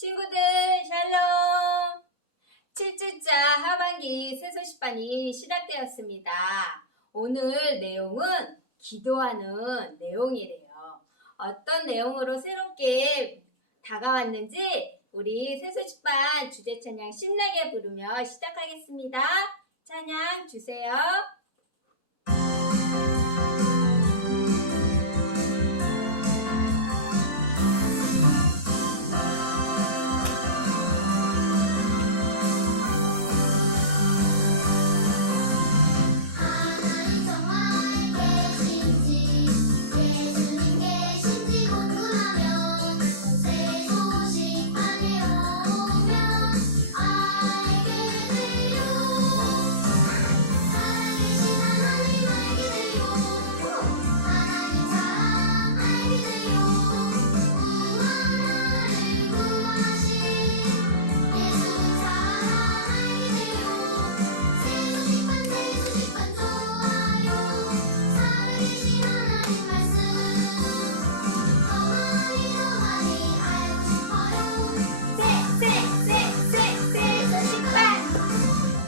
친구들 샬롬! 7주차 하반기 새소식반이 시작되었습니다. 오늘 내용은 기도하는 내용이래요. 어떤 내용으로 새롭게 다가왔는지 우리 새소식반 주제찬양 신나게 부르며 시작하겠습니다. 찬양 주세요.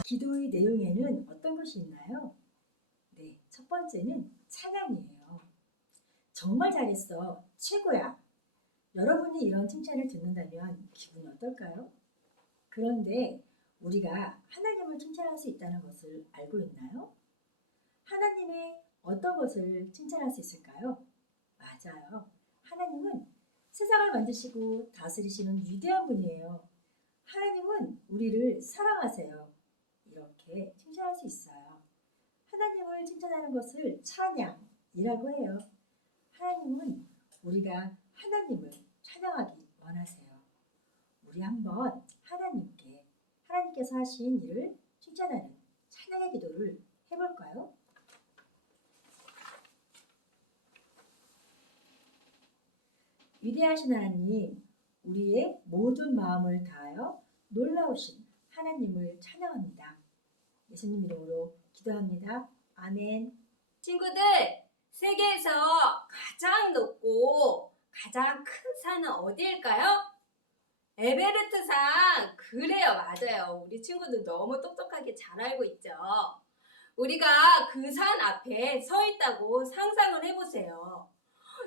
기도의 내용에는 어떤 것이 있나요? 네, 첫 번째는 찬양이에요. 정말 잘했어. 최고야. 여러분이 이런 칭찬을 듣는다면 기분이 어떨까요? 그런데 우리가 하나님을 칭찬할 수 있다는 것을 알고 있나요? 하나님의 어떤 것을 칭찬할 수 있을까요? 맞아요. 하나님은 세상을 만드시고 다스리시는 위대한 분이에요. 하나님은 우리를 사랑하세요. 이렇게 칭찬할 수 있어요. 하나님을 칭찬하는 것을 찬양이라고 해요. 하나님은 우리가 하나님을 찬양하기 원하세요. 우리 한번 하나님께서 하신 일을 칭찬하는 찬양의 기도를 해볼까요? 위대하신 하나님, 우리의 모든 마음을 다하여 놀라우신 하나님을 찬양합니다. 예수님 이름으로 기도합니다. 아멘. 친구들, 세계에서 가장 높고 가장 큰 산은 어디일까요? 에베레스트산. 그래요, 맞아요. 우리 친구들 너무 똑똑하게 잘 알고 있죠. 우리가 그 산 앞에 서 있다고 상상을 해보세요.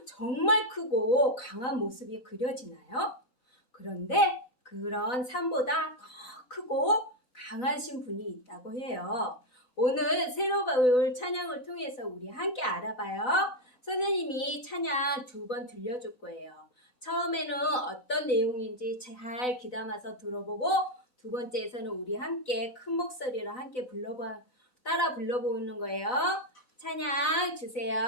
정말 크고 강한 모습이 그려지나요? 그런데 그런 산보다 더 크고 강하신 분이 있다고 해요. 오늘 새로운 찬양을 통해서 우리 함께 알아봐요. 선생님이 찬양 2번 들려줄 거예요. 처음에는 어떤 내용인지 잘 귀담아서 들어보고, 두 번째에서는 우리 함께 큰 목소리로 함께 따라 불러보는 거예요. 찬양 주세요.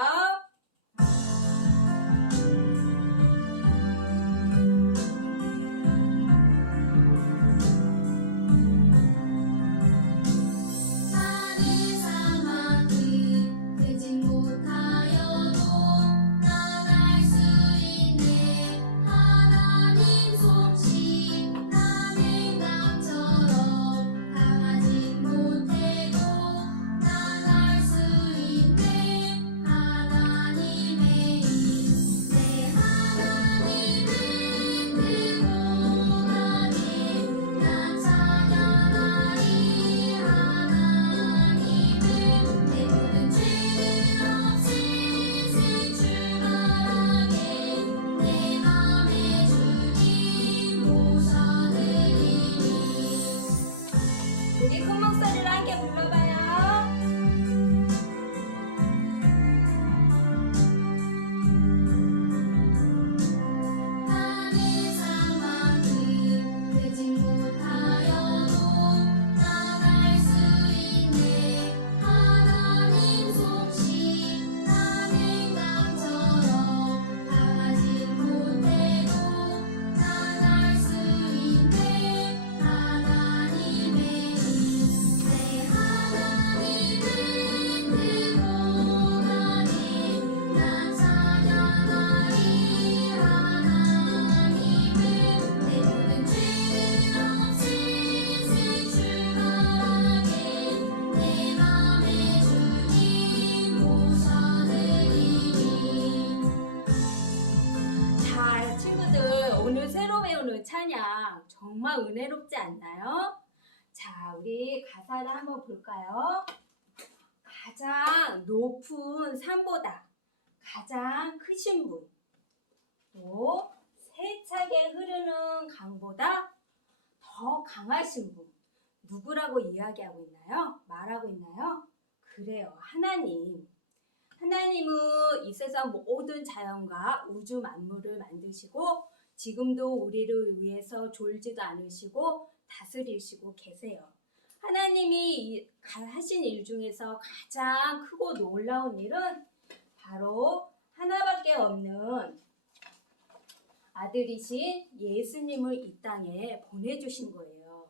찬양 정말 은혜롭지 않나요? 자, 우리 가사를 한번 볼까요? 가장 높은 산보다 가장 크신 분, 또 세차게 흐르는 강보다 더 강하신 분, 누구라고 이야기하고 있나요? 말하고 있나요? 그래요, 하나님. 하나님은 이 세상 모든 자연과 우주 만물을 만드시고 지금도 우리를 위해서 졸지도 않으시고 다스리시고 계세요. 하나님이 하신 일 중에서 가장 크고 놀라운 일은 바로 하나밖에 없는 아들이신 예수님을 이 땅에 보내주신 거예요.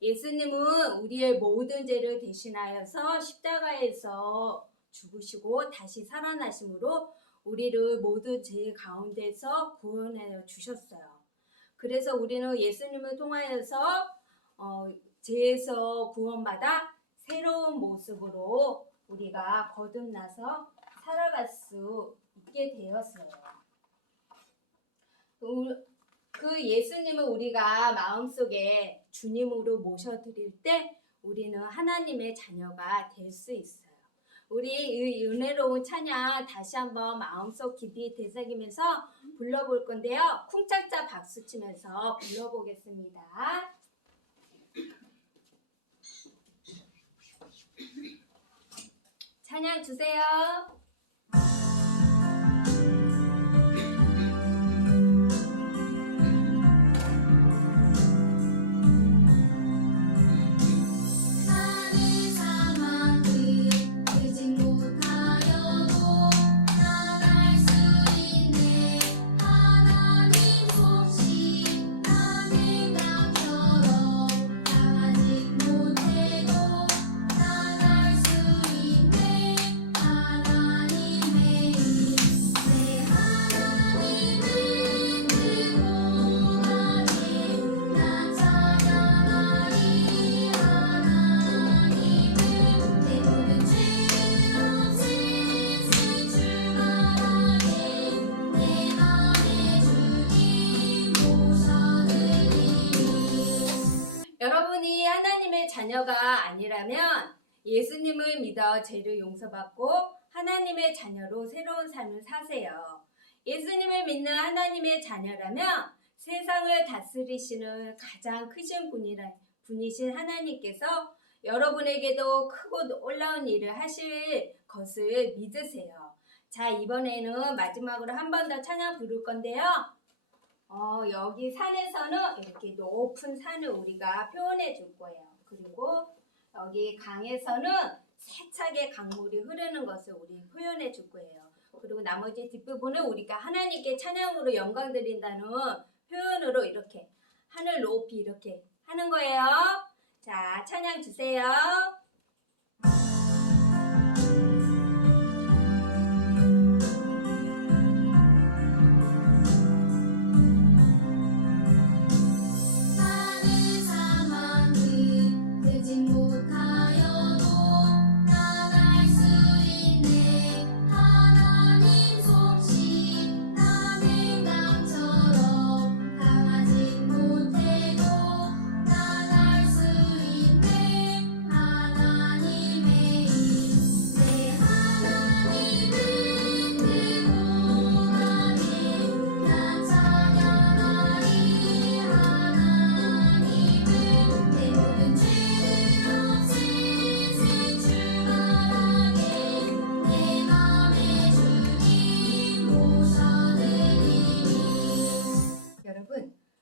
예수님은 우리의 모든 죄를 대신하여서 십자가에서 죽으시고 다시 살아나심으로 우리를 모든 죄 가운데서 구원하여 주셨어요. 그래서 우리는 예수님을 통하여서 죄에서 구원받아 새로운 모습으로 우리가 거듭나서 살아갈 수 있게 되었어요. 그 예수님을 우리가 마음속에 주님으로 모셔드릴 때 우리는 하나님의 자녀가 될 수 있어요. 우리 이 은혜로운 찬양 다시 한번 마음속 깊이 되새기면서 불러볼 건데요. 쿵짝짝 박수 치면서 불러보겠습니다. 찬양 주세요. 여러분이 하나님의 자녀가 아니라면 예수님을 믿어 죄를 용서받고 하나님의 자녀로 새로운 삶을 사세요. 예수님을 믿는 하나님의 자녀라면 세상을 다스리시는 가장 크신 분이신 하나님께서 여러분에게도 크고 놀라운 일을 하실 것을 믿으세요. 자, 이번에는 마지막으로 한 번 더 찬양 부를 건데요. 여기 산에서는 이렇게 높은 산을 우리가 표현해 줄 거예요. 그리고 여기 강에서는 세차게 강물이 흐르는 것을 우리 표현해 줄 거예요. 그리고 나머지 뒷부분은 우리가 하나님께 찬양으로 영광 드린다는 표현으로 이렇게 하늘 높이 이렇게 하는 거예요. 자, 찬양 주세요.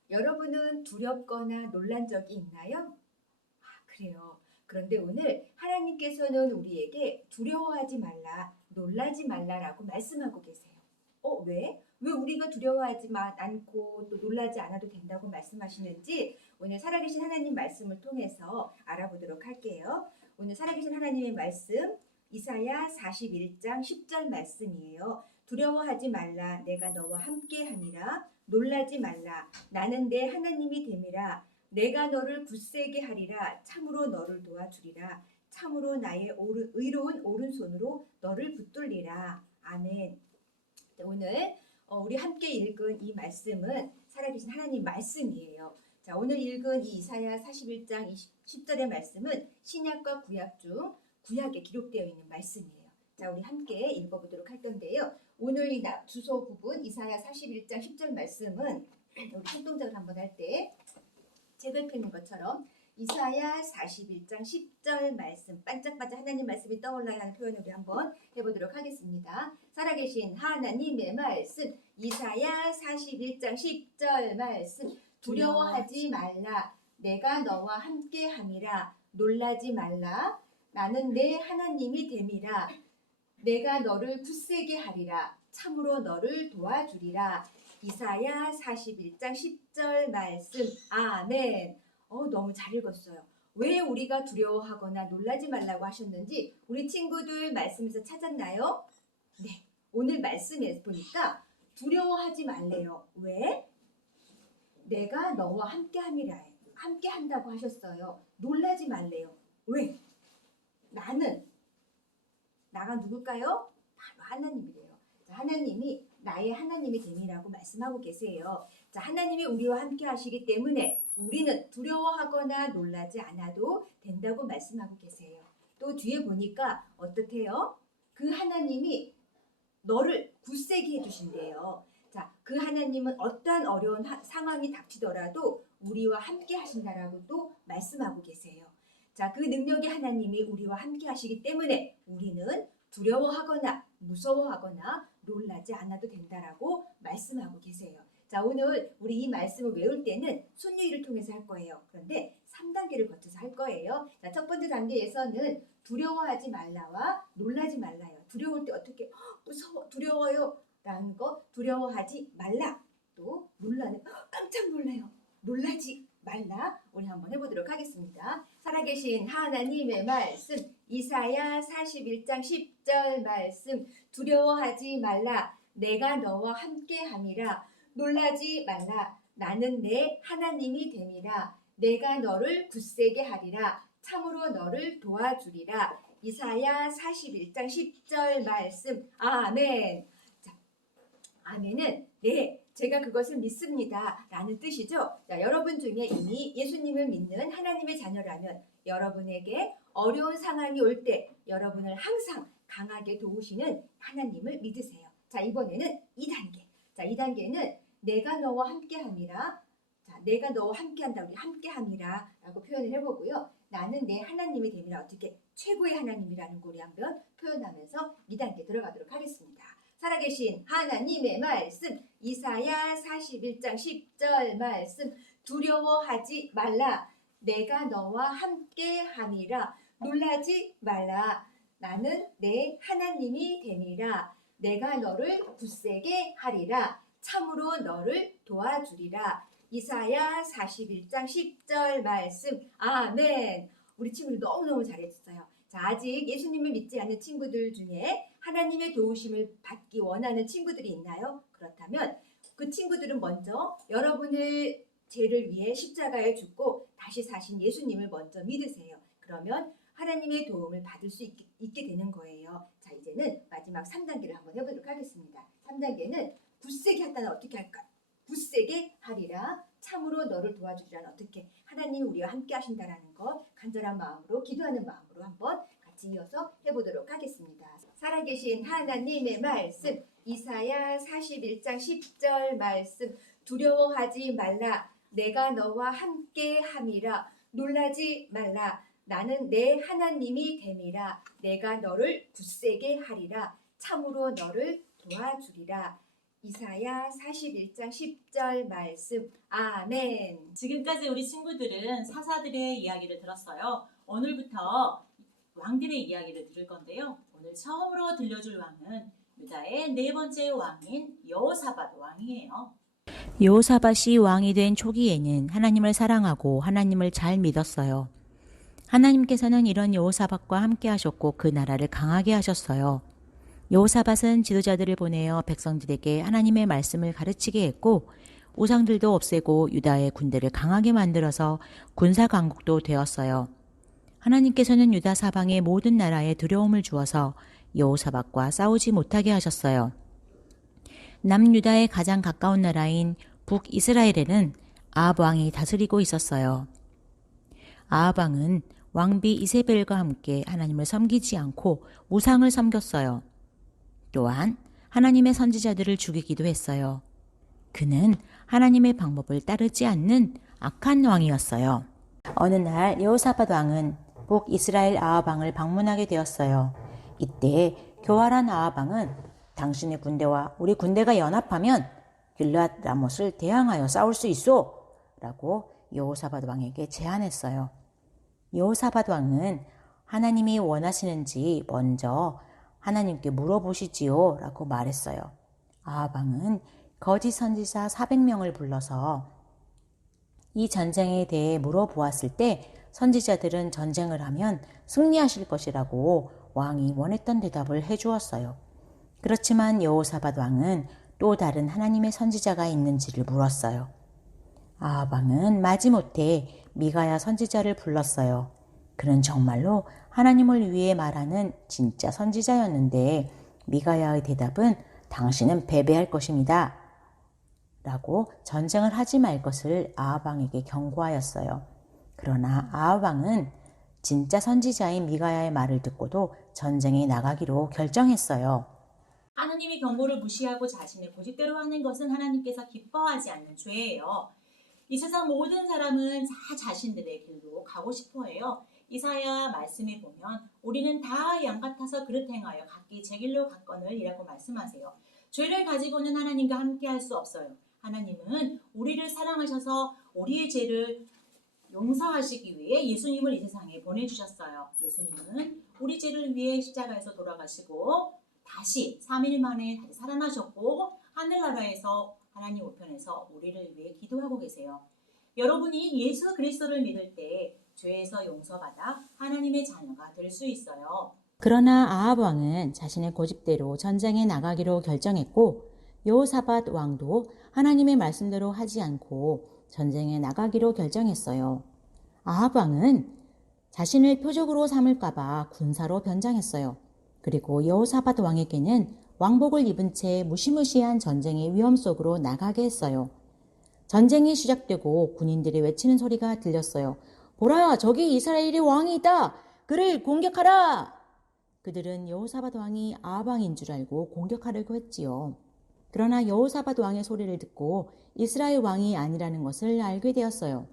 여러분은 두렵거나 놀란 적이 있나요? 그래요. 그런데 오늘 하나님께서는 우리에게 두려워하지 말라, 놀라지 말라라고 말씀하고 계세요. 왜? 왜 우리가 두려워하지 않고 또 놀라지 않아도 된다고 말씀하시는지 오늘 살아계신 하나님 말씀을 통해서 알아보도록 할게요. 오늘 살아계신 하나님의 말씀 이사야 41장 10절 말씀이에요. 두려워하지 말라, 내가 너와 함께하니라. 놀라지 말라, 나는 내 하나님이 됨이라. 내가 너를 굳세게 하리라. 참으로 너를 도와주리라. 참으로 나의 의로운 오른손으로 너를 붙들리라. 아멘. 오늘 우리 함께 읽은 이 말씀은 살아계신 하나님 말씀이에요. 자, 오늘 읽은 이 이사야 41장 10절의 말씀은 신약과 구약 중 구약에 기록되어 있는 말씀이에요. 자, 우리 함께 읽어보도록 할 건데요. 오늘 이 주소 부분 이사야 41장 10절 말씀은 우리 활동작을 한번 할 때 책을 펴는 것처럼 이사야 41장 10절 말씀 반짝반짝 하나님 말씀이 떠올라야 하는 표현을 우리 한번 해보도록 하겠습니다. 살아계신 하나님의 말씀 이사야 41장 10절 말씀 두려워하지 말라 내가 너와 함께 함이라 놀라지 말라 나는 내 하나님이 됨이라 내가 너를 굳세게 하리라 참으로 너를 도와주리라 이사야 41장 10절 말씀 아멘. 너무 잘 읽었어요. 왜 우리가 두려워하거나 놀라지 말라고 하셨는지 우리 친구들 말씀에서 찾았나요? 네. 오늘 말씀에 보니까 두려워하지 말래요. 왜? 내가 너와 함께 함이라 함께 한다고 하셨어요. 놀라지 말래요. 왜? 나가 누굴까요? 바로 하나님이래요. 자, 하나님이 나의 하나님이 됨이라고 말씀하고 계세요. 자, 하나님이 우리와 함께 하시기 때문에 우리는 두려워하거나 놀라지 않아도 된다고 말씀하고 계세요. 또 뒤에 보니까 어떻대요? 그 하나님이 너를 굳세게 해주신대요. 자, 그 하나님은 어떠한 어려운 상황이 닥치더라도 우리와 함께 하신다라고 또 말씀하고 계세요. 자, 그 능력의 하나님이 우리와 함께 하시기 때문에 우리는 두려워하거나 무서워하거나 놀라지 않아도 된다라고 말씀하고 계세요. 자, 오늘 우리 이 말씀을 외울 때는 순리를 통해서 할 거예요. 그런데 3단계를 거쳐서 할 거예요. 자, 첫 번째 단계에서는 두려워하지 말라와 놀라지 말라요. 두려울 때 어떻게 무서워 두려워요 라는 거 두려워하지 말라. 또 놀라는 깜짝 놀라요. 놀라지 말라. 우리 한번 해보도록 하겠습니다. 살아계신 하나님의 말씀 이사야 41장 10절 말씀 두려워하지 말라 내가 너와 함께 함이라 놀라지 말라 나는 내 하나님이 됨이라 내가 너를 굳세게 하리라 참으로 너를 도와주리라 이사야 41장 10절 말씀 아멘. 자, 아멘은 네 제가 그것을 믿습니다 라는 뜻이죠. 자, 여러분 중에 이미 예수님을 믿는 하나님의 자녀라면 여러분에게 어려운 상황이 올 때 여러분을 항상 강하게 도우시는 하나님을 믿으세요. 자, 이번에는 2단계. 자, 2단계는 내가 너와 함께함이라. 자, 내가 너와 함께한다. 우리 함께함이라 라고 표현을 해보고요. 나는 내 하나님이 됨이라 어떻게 최고의 하나님이라는 걸 우리 한번 표현하면서 2단계 들어가도록 하겠습니다. 살아계신 하나님의 말씀 이사야 41장 10절 말씀 두려워하지 말라 내가 너와 함께 함이라 놀라지 말라 나는 내 하나님이 됨이라 내가 너를 굳세게 하리라 참으로 너를 도와주리라 이사야 41장 10절 말씀 아멘. 우리 친구들 너무너무 잘했어요. 자, 아직 예수님을 믿지 않는 친구들 중에 하나님의 도우심을 받기 원하는 친구들이 있나요? 그렇다면 그 친구들은 먼저 여러분의 죄를 위해 십자가에 죽고 다시 사신 예수님을 먼저 믿으세요. 그러면 하나님의 도움을 받을 수 있게 되는 거예요. 자, 이제는 마지막 3단계를 한번 해보도록 하겠습니다. 3단계는 굳세게 한다는 어떻게 할까? 굳세게 하리라 참으로 너를 도와주리라는 어떻게 하나님이 우리와 함께 하신다라는 것 간절한 마음으로 기도하는 마음으로 한번 같이 이어서 해보도록 하겠습니다. 살아계신 하나님의 말씀 이사야 41장 10절 말씀 두려워하지 말라 내가 너와 함께 함이라 놀라지 말라 나는 내 하나님이 됨이라 내가 너를 굳세게 하리라 참으로 너를 도와주리라 이사야 41장 10절 말씀 아멘. 지금까지 우리 친구들은 사사들의 이야기를 들었어요. 오늘부터 왕들의 이야기를 들을 건데요. 오늘 처음으로 들려줄 왕은 유다의 네 번째 왕인 여호사밧 왕이에요. 여호사밧이 왕이 된 초기에는 하나님을 사랑하고 하나님을 잘 믿었어요. 하나님께서는 이런 여호사밧과 함께 하셨고 그 나라를 강하게 하셨어요. 여호사밧은 지도자들을 보내어 백성들에게 하나님의 말씀을 가르치게 했고 우상들도 없애고 유다의 군대를 강하게 만들어서 군사 강국도 되었어요. 하나님께서는 유다 사방의 모든 나라에 두려움을 주어서 여호사밧과 싸우지 못하게 하셨어요. 남유다의 가장 가까운 나라인 북이스라엘에는 아합 왕이 다스리고 있었어요. 아합 왕은 왕비 이세벨과 함께 하나님을 섬기지 않고 우상을 섬겼어요. 또한 하나님의 선지자들을 죽이기도 했어요. 그는 하나님의 방법을 따르지 않는 악한 왕이었어요. 어느 날 여호사밧 왕은 북이스라엘 아합 왕을 방문하게 되었어요. 이때 교활한 아합 왕은 당신의 군대와 우리 군대가 연합하면 길르앗 라못을 대항하여 싸울 수 있어 라고 여호사밧 왕에게 제안했어요. 여호사밧 왕은 하나님이 원하시는지 먼저 하나님께 물어보시지요 라고 말했어요. 아합 왕은 거짓 선지자 400명을 불러서 이 전쟁에 대해 물어보았을 때 선지자들은 전쟁을 하면 승리하실 것이라고 왕이 원했던 대답을 해주었어요. 그렇지만 여호사밧 왕은 또 다른 하나님의 선지자가 있는지를 물었어요. 아합 왕은 마지못해 미가야 선지자를 불렀어요. 그는 정말로 하나님을 위해 말하는 진짜 선지자였는데 미가야의 대답은 당신은 패배할 것입니다. 라고 전쟁을 하지 말 것을 아합 왕에게 경고하였어요. 그러나 아합 왕은 진짜 선지자인 미가야의 말을 듣고도 전쟁에 나가기로 결정했어요. 하나님의 경고를 무시하고 자신의 고집대로 하는 것은 하나님께서 기뻐하지 않는 죄예요. 이 세상 모든 사람은 다 자신들의 길로 가고 싶어해요. 이사야 말씀에 보면 우리는 다 양 같아서 그릇 행하여 각기 제 길로 갔거늘이라고 말씀하세요. 죄를 가지고는 하나님과 함께 할 수 없어요. 하나님은 우리를 사랑하셔서 우리의 죄를 용서하시기 위해 예수님을 이 세상에 보내주셨어요. 예수님은 우리 죄를 위해 십자가에서 돌아가시고 다시 3일 만에 다시 살아나셨고 하늘나라에서 하나님 우편에서 우리를 위해 기도하고 계세요. 여러분이 예수 그리스도를 믿을 때 죄에서 용서받아 하나님의 자녀가 될 수 있어요. 그러나 아합 왕은 자신의 고집대로 전쟁에 나가기로 결정했고 여호사밧 왕도 하나님의 말씀대로 하지 않고 전쟁에 나가기로 결정했어요. 아합 왕은 자신을 표적으로 삼을까봐 군사로 변장했어요. 그리고 여호사밧 왕에게는 왕복을 입은 채 무시무시한 전쟁의 위험 속으로 나가게 했어요. 전쟁이 시작되고 군인들이 외치는 소리가 들렸어요. 보라, 저기 이스라엘의 왕이 있다. 그를 공격하라. 그들은 여호사밧 왕이 아합 왕인 줄 알고 공격하려고 했지요. 그러나 여호사밧 왕의 소리를 듣고 이스라엘 왕이 아니라는 것을 알게 되었어요.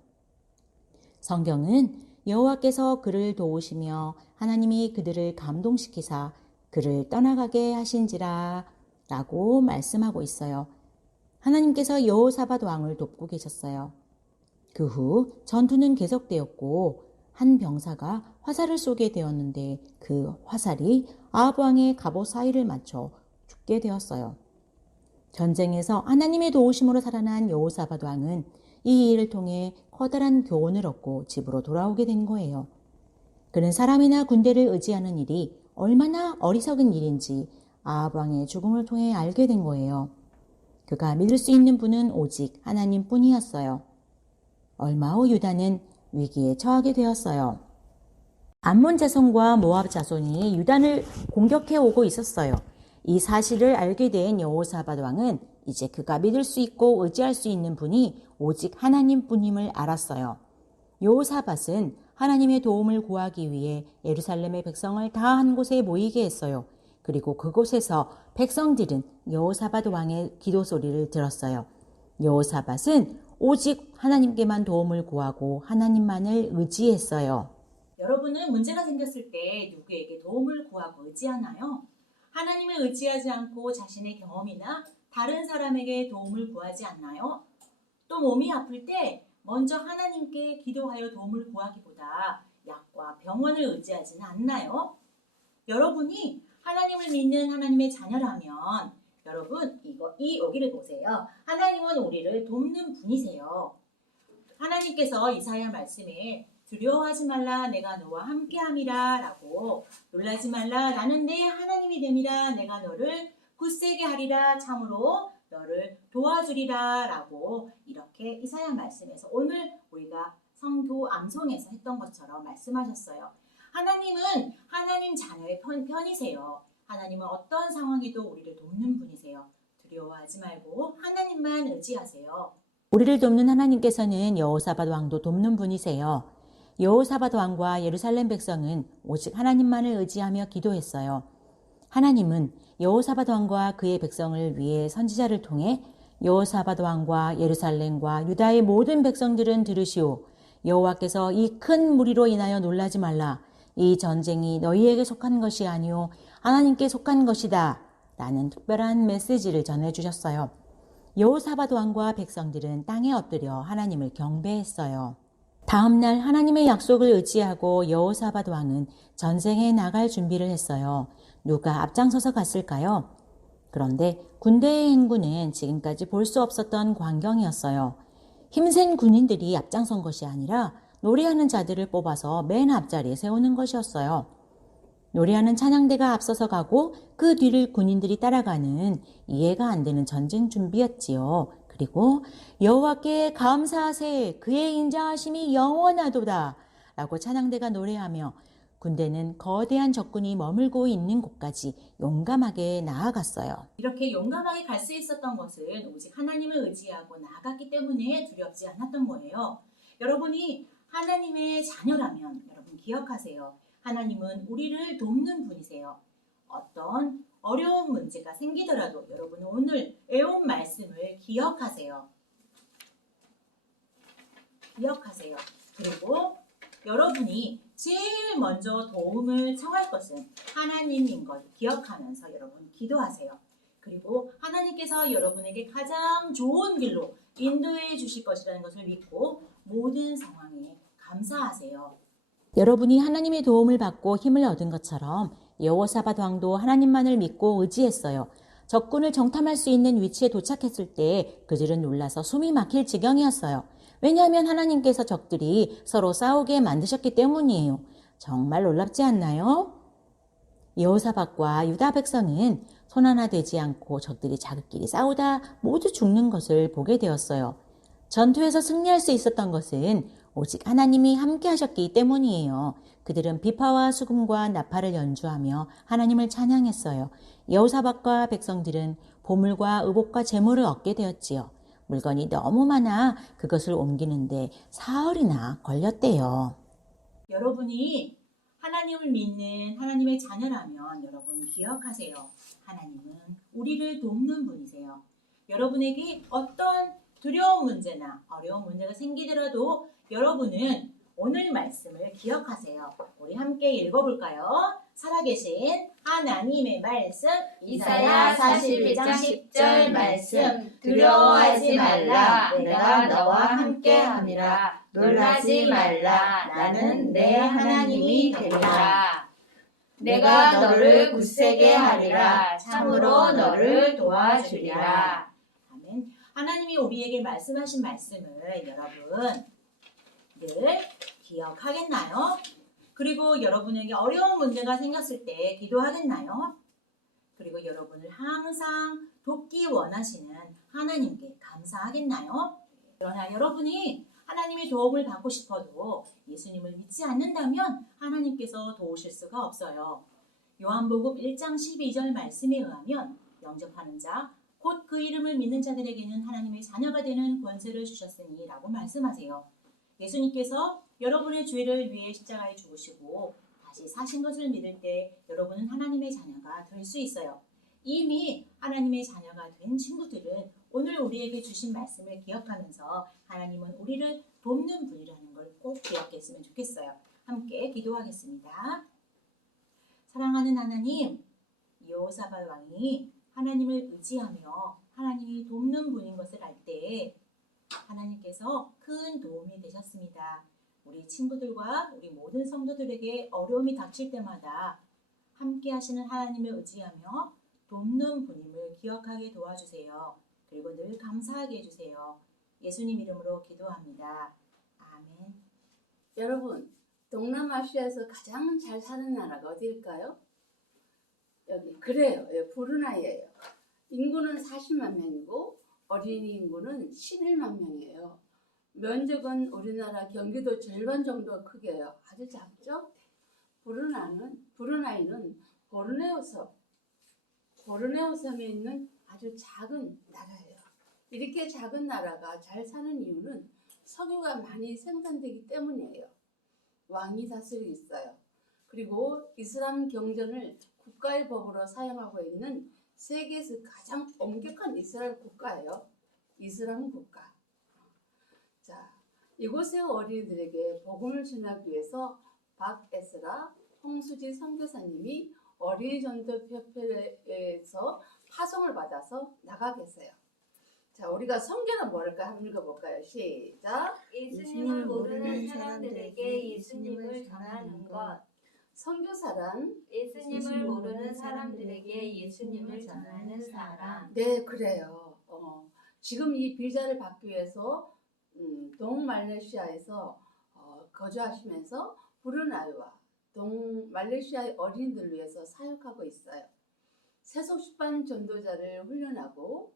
성경은 여호와께서 그를 도우시며 하나님이 그들을 감동시키사 그를 떠나가게 하신지라 라고 말씀하고 있어요. 하나님께서 여호사밧 왕을 돕고 계셨어요. 그 후 전투는 계속되었고 한 병사가 화살을 쏘게 되었는데 그 화살이 아합 왕의 갑옷 사이를 맞춰 죽게 되었어요. 전쟁에서 하나님의 도우심으로 살아난 여호사밧 왕은 이 일을 통해 커다란 교훈을 얻고 집으로 돌아오게 된 거예요. 그는 사람이나 군대를 의지하는 일이 얼마나 어리석은 일인지 아합 왕의 죽음을 통해 알게 된 거예요. 그가 믿을 수 있는 분은 오직 하나님뿐이었어요. 얼마 후 유다는 위기에 처하게 되었어요. 암몬 자손과 모압 자손이 유다를 공격해 오고 있었어요. 이 사실을 알게 된 여호사밧 왕은 이제 그가 믿을 수 있고 의지할 수 있는 분이 오직 하나님뿐임을 알았어요. 여호사밧은 하나님의 도움을 구하기 위해 예루살렘의 백성을 다 한 곳에 모이게 했어요. 그리고 그곳에서 백성들은 여호사밧 왕의 기도 소리를 들었어요. 여호사밧은 오직 하나님께만 도움을 구하고 하나님만을 의지했어요. 여러분은 문제가 생겼을 때 누구에게 도움을 구하고 의지하나요? 하나님을 의지하지 않고 자신의 경험이나 다른 사람에게 도움을 구하지 않나요? 또 몸이 아플 때 먼저 하나님께 기도하여 도움을 구하기보다 약과 병원을 의지하지는 않나요? 여러분이 하나님을 믿는 하나님의 자녀라면 여러분 여기를 보세요. 하나님은 우리를 돕는 분이세요. 하나님께서 이사야 말씀에 두려워하지 말라 내가 너와 함께함이라 라고 놀라지 말라 나는 내 하나님이 됨이라 내가 너를 굳세게 하리라 참으로 너를 도와주리라 라고 이렇게 이사야 말씀에서 오늘 우리가 성교 암송에서 했던 것처럼 말씀하셨어요. 하나님은 하나님 자녀의 편이세요. 하나님은 어떤 상황에도 우리를 돕는 분이세요. 두려워하지 말고 하나님만 의지하세요. 우리를 돕는 하나님께서는 여호사밧 왕도 돕는 분이세요. 여호사밧 왕과 예루살렘 백성은 오직 하나님만을 의지하며 기도했어요. 하나님은 여호사밧 왕과 그의 백성을 위해 선지자를 통해 여호사밧 왕과 예루살렘과 유다의 모든 백성들은 들으시오. 여호와께서 이 큰 무리로 인하여 놀라지 말라. 이 전쟁이 너희에게 속한 것이 아니오 하나님께 속한 것이다. 라는 특별한 메시지를 전해주셨어요. 여호사밧 왕과 백성들은 땅에 엎드려 하나님을 경배했어요. 다음 날 하나님의 약속을 의지하고 여호사밧 왕은 전쟁에 나갈 준비를 했어요. 누가 앞장서서 갔을까요? 그런데 군대의 행군은 지금까지 볼 수 없었던 광경이었어요. 힘센 군인들이 앞장선 것이 아니라 노래하는 자들을 뽑아서 맨 앞자리에 세우는 것이었어요. 노래하는 찬양대가 앞서서 가고 그 뒤를 군인들이 따라가는 이해가 안 되는 전쟁 준비였지요. 그리고 여호와께 감사하세 그의 인자하심이 영원하도다 라고 찬양대가 노래하며 군대는 거대한 적군이 머물고 있는 곳까지 용감하게 나아갔어요. 이렇게 용감하게 갈 수 있었던 것은 오직 하나님을 의지하고 나아갔기 때문에 두렵지 않았던 거예요. 여러분이 하나님의 자녀라면 여러분 기억하세요. 하나님은 우리를 돕는 분이세요. 어떤 어려운 문제가 생기더라도 여러분은 오늘 외운 말씀을 기억하세요. 기억하세요. 그리고 여러분이 제일 먼저 도움을 청할 것은 하나님인 걸 기억하면서 여러분 기도하세요. 그리고 하나님께서 여러분에게 가장 좋은 길로 인도해 주실 것이라는 것을 믿고 모든 상황에 감사하세요. 여러분이 하나님의 도움을 받고 힘을 얻은 것처럼 여호사밧 왕도 하나님만을 믿고 의지했어요. 적군을 정탐할 수 있는 위치에 도착했을 때 그들은 놀라서 숨이 막힐 지경이었어요. 왜냐하면 하나님께서 적들이 서로 싸우게 만드셨기 때문이에요. 정말 놀랍지 않나요? 여호사밧과 유다 백성은 손 하나 되지 않고 적들이 자기끼리 싸우다 모두 죽는 것을 보게 되었어요. 전투에서 승리할 수 있었던 것은 오직 하나님이 함께 하셨기 때문이에요. 그들은 비파와 수금과 나팔을 연주하며 하나님을 찬양했어요. 여호사밧과 백성들은 보물과 의복과 재물을 얻게 되었지요. 물건이 너무 많아 그것을 옮기는데 사흘이나 걸렸대요. 여러분이 하나님을 믿는 하나님의 자녀라면 여러분 기억하세요. 하나님은 우리를 돕는 분이세요. 여러분에게 어떤 두려운 문제나 어려운 문제가 생기더라도 여러분은 오늘 말씀을 기억하세요. 우리 함께 읽어볼까요? 살아계신 하나님의 말씀 이사야 41장 10절 말씀 두려워하지 말라 내가 너와 함께함이라 놀라지 말라 나는 내 하나님이 되리라 내가 너를 굳세게 하리라 참으로 너를 도와주리라. 아멘. 하나님이 우리에게 말씀하신 말씀을 여러분 늘 기억하겠나요? 그리고 여러분에게 어려운 문제가 생겼을 때 기도하겠나요? 그리고 여러분을 항상 돕기 원하시는 하나님께 감사하겠나요? 그러나 여러분이 하나님의 도움을 받고 싶어도 예수님을 믿지 않는다면 하나님께서 도우실 수가 없어요. 요한복음 1장 12절 말씀에 의하면 영접하는 자, 곧 그 이름을 믿는 자들에게는 하나님의 자녀가 되는 권세를 주셨으니 라고 말씀하세요. 예수님께서 여러분의 죄를 위해 십자가에 죽으시고 다시 사신 것을 믿을 때 여러분은 하나님의 자녀가 될 수 있어요. 이미 하나님의 자녀가 된 친구들은 오늘 우리에게 주신 말씀을 기억하면서 하나님은 우리를 돕는 분이라는 걸 꼭 기억했으면 좋겠어요. 함께 기도하겠습니다. 사랑하는 하나님, 여호사밧 왕이 하나님을 의지하며 하나님이 돕는 분인 것을 알 때 하나님께서 큰 도움이 되셨습니다. 우리 친구들과 우리 모든 성도들에게 어려움이 닥칠 때마다 함께 하시는 하나님을 의지하며 돕는 분임을 기억하게 도와주세요. 그리고 늘 감사하게 해주세요. 예수님 이름으로 기도합니다. 아멘. 여러분, 동남아시아에서 가장 잘 사는 나라가 어디일까요? 여기 그래요. 예, 브루나이예요. 인구는 40만 명이고 어린이 인구는 11만 명이에요. 면적은 우리나라 경기도 절반 정도 크기예요. 아주 작죠? 브루나이는 보르네오 섬에 있는 아주 작은 나라예요. 이렇게 작은 나라가 잘 사는 이유는 석유가 많이 생산되기 때문이에요. 왕이 다스리고 있어요. 그리고 이슬람 경전을 국가의 법으로 사용하고 있는 세계에서 가장 엄격한 이스라엘 국가예요. 이슬람 국가. 자, 이곳의 어린이들에게 복음을 전하기 위해서 박에스라 홍수지 선교사님이 어린이 전도협회에서 파송을 받아서 나가 계세요. 자, 우리가 성경은 뭘까 한번 읽어볼까요? 시작. 예수님을 모르는 사람들에게 예수님을 전하는 것. 선교사란 예수님을 모르는 사람들에게 예수님을 전하는 사람. 네, 그래요. 지금 이 비자를 받기 위해서 동말레이시아에서 거주하시면서 브루나이와 동말레이시아의 어린이들을 위해서 사역하고 있어요. 세속출판 전도자를 훈련하고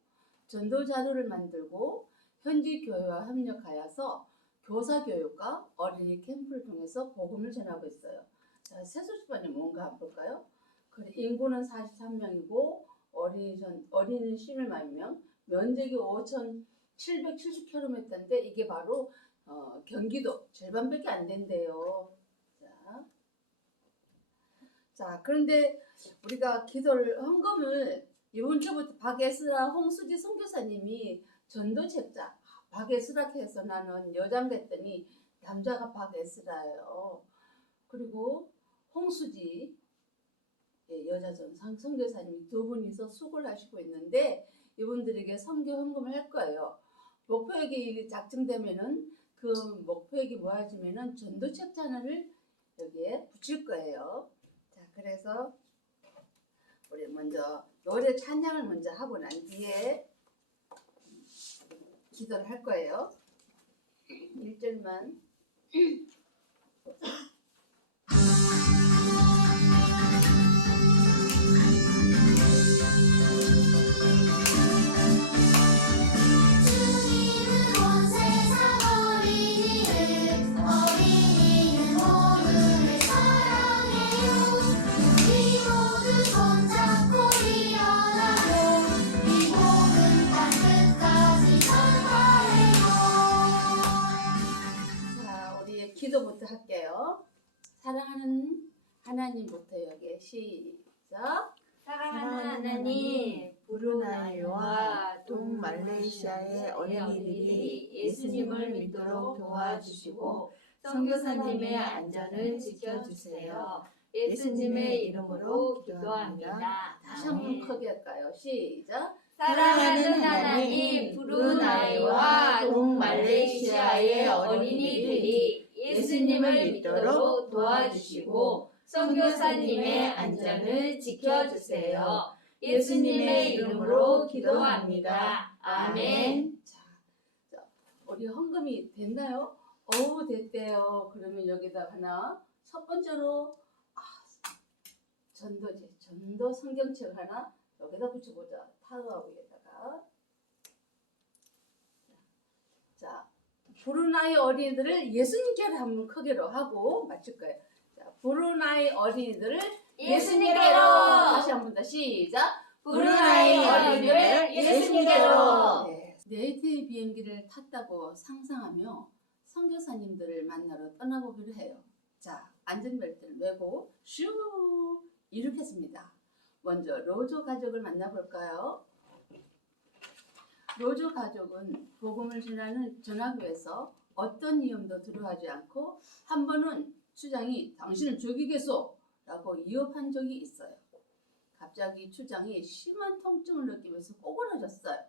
전도 자료를 만들고 현지 교회와 협력하여서 교사 교육과 어린이 캠프를 통해서 복음을 전하고 있어요. 자, 세속출판이 뭔가 한번 볼까요? 그래, 인구는 43명이고 어린이는 11만 명, 면적이 5,770km인데 이게 바로 경기도 절반밖에 안 된대요. 자, 그런데 우리가 기도를 헌금을 이번 주부터 박예수라 홍수지 선교사님이 전도책자 박예수라 해서 나는 여장 됐더니 남자가 박예수라예요. 그리고 홍수지 여자 선교사님이 두 분이서 수고를 하시고 있는데 이분들에게 선교 헌금을 할 거예요. 목표액이 작정되면은 그 목표액이 모아지면은 전도책자를 여기에 붙일 거예요. 자, 그래서 우리 먼저 노래 찬양을 먼저 하고 난 뒤에 기도를 할 거예요. 1절만. 기도부터 할게요. 사랑하는 하나님부터 여기 시작. 사랑하는 하나님, 브루나이와 동말레이시아의 어린이들이 예수님을 믿도록 도와주시고 선교사님의 안전을 지켜주세요. 예수님의 이름으로 기도합니다. 다시 한번 크게 할까요? 시작. 사랑하는 하나님, 브루나이와 동말레이시아의 어린이들이 예수님을 믿도록 도와주시고 선교사님의 안전을 지켜주세요. 예수님의 이름으로 기도합니다. 아멘. 자, 우리 헌금이 됐나요? 됐대요. 그러면 여기다 하나 첫 번째로 전도 성경책 하나 여기다 붙여보자. 타그하고 위에다가. 자, 브루나이 어린이들을 예수님께로 한번 크게로 하고 마칠 거예요. 자, 브루나이 어린이들을 예수님께로. 다시 한번 더 시작. 브루나이 어린이들을 예수님께로. 네, 네이트 비행기를 탔다고 상상하며 선교사님들을 만나러 떠나보기로 해요. 자, 안전벨트를 매고 슈 이렇게 했습니다. 먼저 로조 가족을 만나볼까요? 로조 가족은 복음을 전하기 위해서 어떤 위험도 두려워하지 않고 한 번은 추장이 당신을 죽이겠소 라고 위협한 적이 있어요. 갑자기 추장이 심한 통증을 느끼면서 꼬그라졌어요.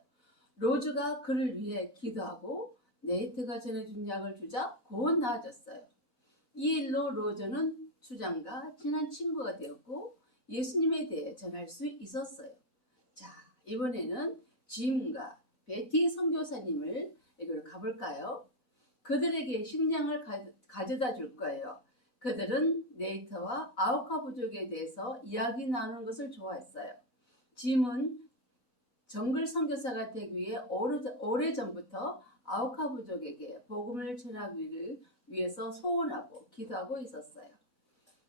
로즈가 그를 위해 기도하고 네이트가 전해준 약을 주자 곧 나아졌어요. 이 일로 로즈는 추장과 친한 친구가 되었고 예수님에 대해 전할 수 있었어요. 자, 이번에는 짐과 베티 선교사님을 여기로 가볼까요? 그들에게 식량을 가져다 줄 거예요. 그들은 네이터와 아우카 부족에 대해서 이야기 나누는 것을 좋아했어요. 짐은 정글 선교사가 되기 위해 오래전부터 아우카 부족에게 복음을 전하기를 위해서 소원하고 기도하고 있었어요.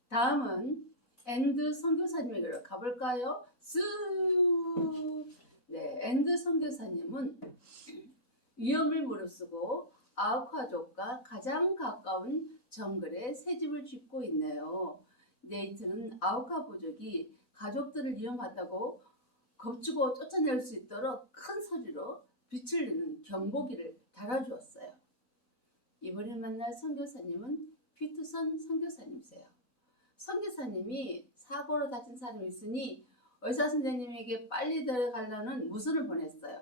다음은 앤드 선교사님에게로 가볼까요? 네, 앤드 선교사님은 위험을 무릅쓰고 아우카족과 가장 가까운 정글에 새 집을 짓고 있네요. 네이트는 아우카 부족이 가족들을 위험하다고 겁주고 쫓아낼 수 있도록 큰 소리로 빛을 내는 경보기를 달아주었어요. 이번에 만날 선교사님은 피터선 선교사님이세요. 선교사님이 사고로 다친 사람이 있으니 의사 선생님에게 빨리 데려가려는 무선을 보냈어요.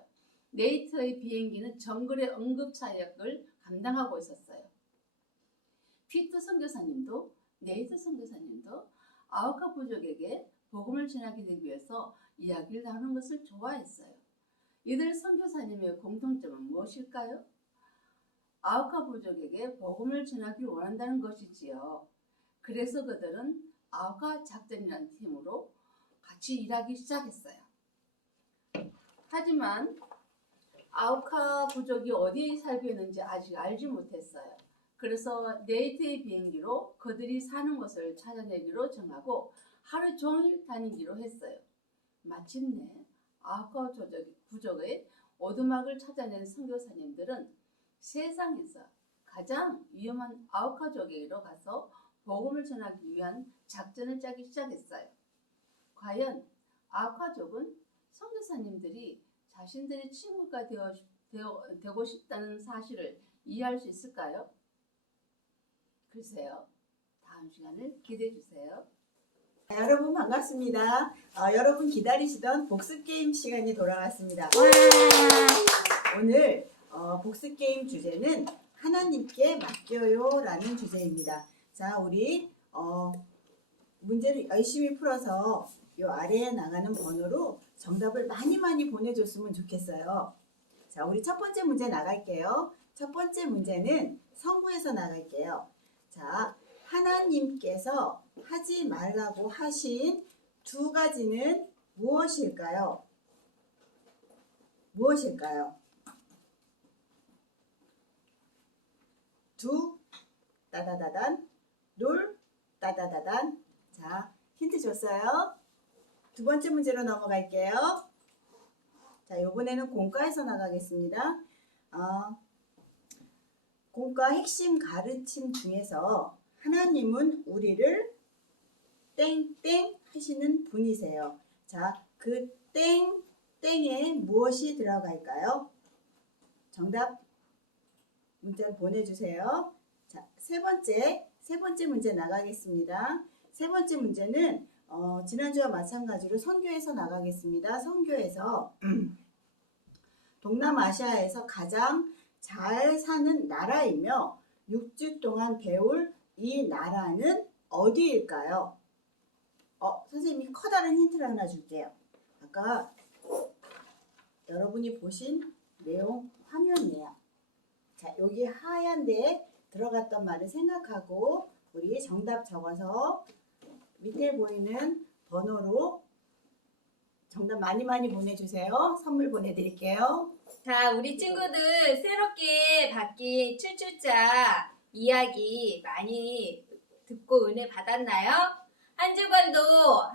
네이트의 비행기는 정글의 응급 사역을 감당하고 있었어요. 피터 선교사님도 네이트 선교사님도 아우카 부족에게 복음을 전하게 되기 위해서 이야기를 나누는 것을 좋아했어요. 이들 선교사님의 공통점은 무엇일까요? 아우카 부족에게 복음을 전하기를 원한다는 것이지요. 그래서 그들은 아우카 작전이라는 팀으로 같이 일하기 시작했어요. 하지만 아우카 부족이 어디에 살고 있는지 아직 알지 못했어요. 그래서 네이트의 비행기로 그들이 사는 곳을 찾아내기로 정하고 하루 종일 다니기로 했어요. 마침내 아우카 부족의 오두막을 찾아낸 선교사님들은 세상에서 가장 위험한 아우카족에게로 가서 복음을 전하기 위한 작전을 짜기 시작했어요. 과연 아우카족은 선교사님들이 자신들의 친구가 되고 싶다는 사실을 이해할 수 있을까요? 글쎄요. 다음 시간을 기대해 주세요. 여러분 반갑습니다. 여러분 기다리시던 복습게임 시간이 돌아왔습니다. 오늘 복습게임 주제는 하나님께 맡겨요 라는 주제입니다. 자, 우리 문제를 열심히 풀어서 이 아래에 나가는 번호로 정답을 많이 보내줬으면 좋겠어요. 자, 우리 첫 번째 문제 나갈게요. 첫 번째 문제는 성구에서 나갈게요. 자, 하나님께서 하지 말라고 하신 두 가지는 무엇일까요? 무엇일까요? 두 따다다단, 놀 따다다단. 자, 힌트 줬어요. 두 번째 문제로 넘어갈게요. 자, 이번에는 공과에서 나가겠습니다. 공과 핵심 가르침 중에서 하나님은 우리를 땡땡 하시는 분이세요. 자, 그 땡땡에 무엇이 들어갈까요? 정답 문자 보내주세요. 자, 세 번째 문제 나가겠습니다. 세 번째 문제는 지난주와 마찬가지로 선교에서 나가겠습니다. 선교에서 동남아시아에서 가장 잘 사는 나라이며 6주 동안 배울 이 나라는 어디일까요? 선생님이 커다란 힌트를 하나 줄게요. 아까 여러분이 보신 내용 화면이에요. 자, 여기 하얀 데에 들어갔던 말을 생각하고 우리 정답 적어서 밑에 보이는 번호로 정답 많이 보내주세요. 선물 보내드릴게요. 자, 우리 친구들 새롭게 바뀐 출출자 이야기 많이 듣고 은혜 받았나요? 한 주간도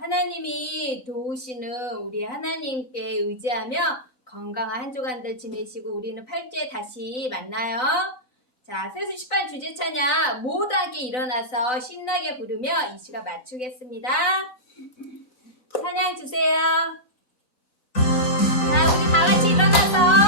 하나님이 도우시는 우리 하나님께 의지하며 건강한 한 주간들 지내시고 우리는 8주에 다시 만나요. 자, 세수 18 주제 찬양 모두하게 일어나서 신나게 부르며 이 시간 마치겠습니다. 찬양 주세요. 자, 우리 다 같이 일어나서